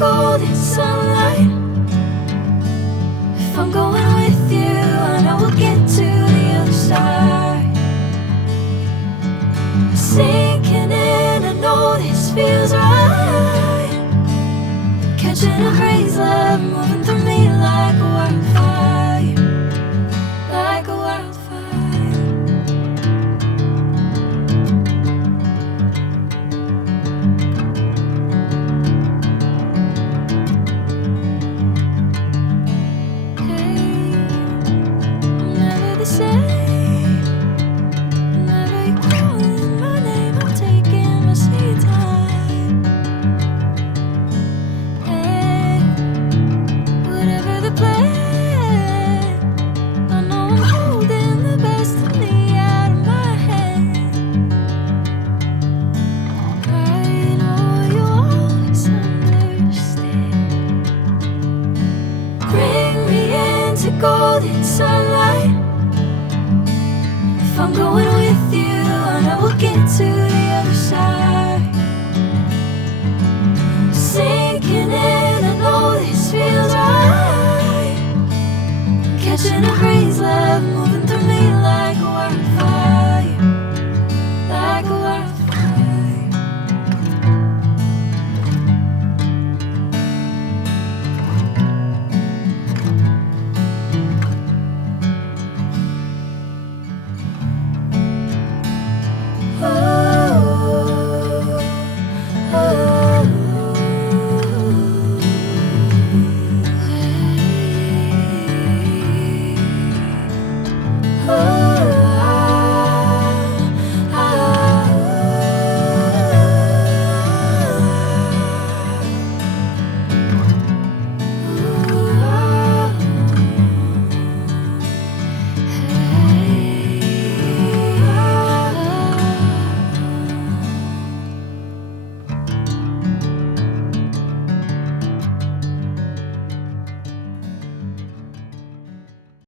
golden sunlight. If I'm going with you, I know we'll get to the other side. Sinking in, I know this feels right. Catching a breeze, love moving through me like a wildfire, like a wildfire. The same. Whenever you're calling my name, I'm taking my sweet time. Hey, whatever the plan, I know I'm holding the best of me out of my hand. I know you always understand. Bring me into golden sunlight. If I'm going with you, I know we'll get to the other side. Sinking in, I know this feels right. Catching a breeze, love moving